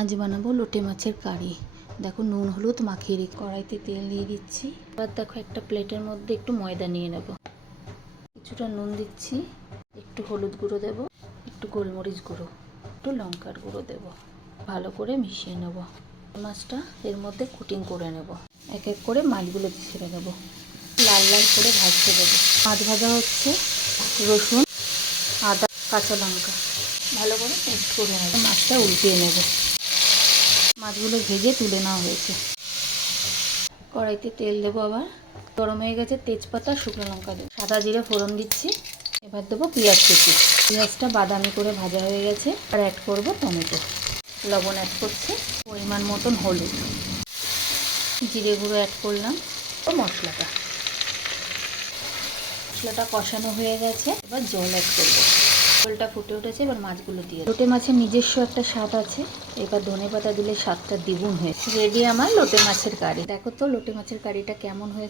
আজ বানাবো লোটে মাছের কারি। দেখো নুন হলুদ মাখিয়ে রেখে কড়াইতে তেল দিয়ে দিচ্ছি। এবার দেখো একটা প্লেটের মধ্যে একটু ময়দা নিয়ে নেব, কিছুটা নুন দিচ্ছি, একটু হলুদ গুঁড়ো দেব, একটু গোলমরিচ গুঁড়ো, একটু লঙ্কার গুঁড়ো দেব। ভালো করে মিশিয়ে নেব। মাছটা এর মধ্যে কুটিং করে নেব। এক এক করে মাছগুলো ছেড়ে দেব, লাল লাল করে ভাজতে দেবো। মাছ ভাজা হচ্ছে, রসুন আদা কাঁচা লঙ্কা ভালো করে পেস্ট করে নেব। মাছটা উল্টিয়ে নেব। মাছগুলো ভেজে তুলে নেওয়া হয়েছে। কড়াইতে তেল দেবো, আবার গরম হয়ে গেছে। তেজপাতা শুকনো লঙ্কা দেবো, সাদা জিরে ফোড়ন দিচ্ছি। এবার দেবো পেঁয়াজ কুচি। পেঁয়াজটা বাদামি করে ভাজা হয়ে গেছে। আর অ্যাড করব টমেটো, লবণ অ্যাড করছি, পরিমাণ মতন হলুদ, জিরে গুঁড়ো অ্যাড করলাম ও মশলাটা কষানো হয়ে গেছে। এবার জল অ্যাড করবো। জলটা ফুটে উঠেছে, এবার মাছগুলো দিয়ে। লোটে মাছের নিজস্ব একটা স্বাদ আছে, এবার ধনেপাতা দিলে স্বাদটা দ্বিগুণ হয়েছে। রেডি আমার লোটে মাছের কারি। দেখো তো লোটে মাছের কারিটা কেমন হয়েছে।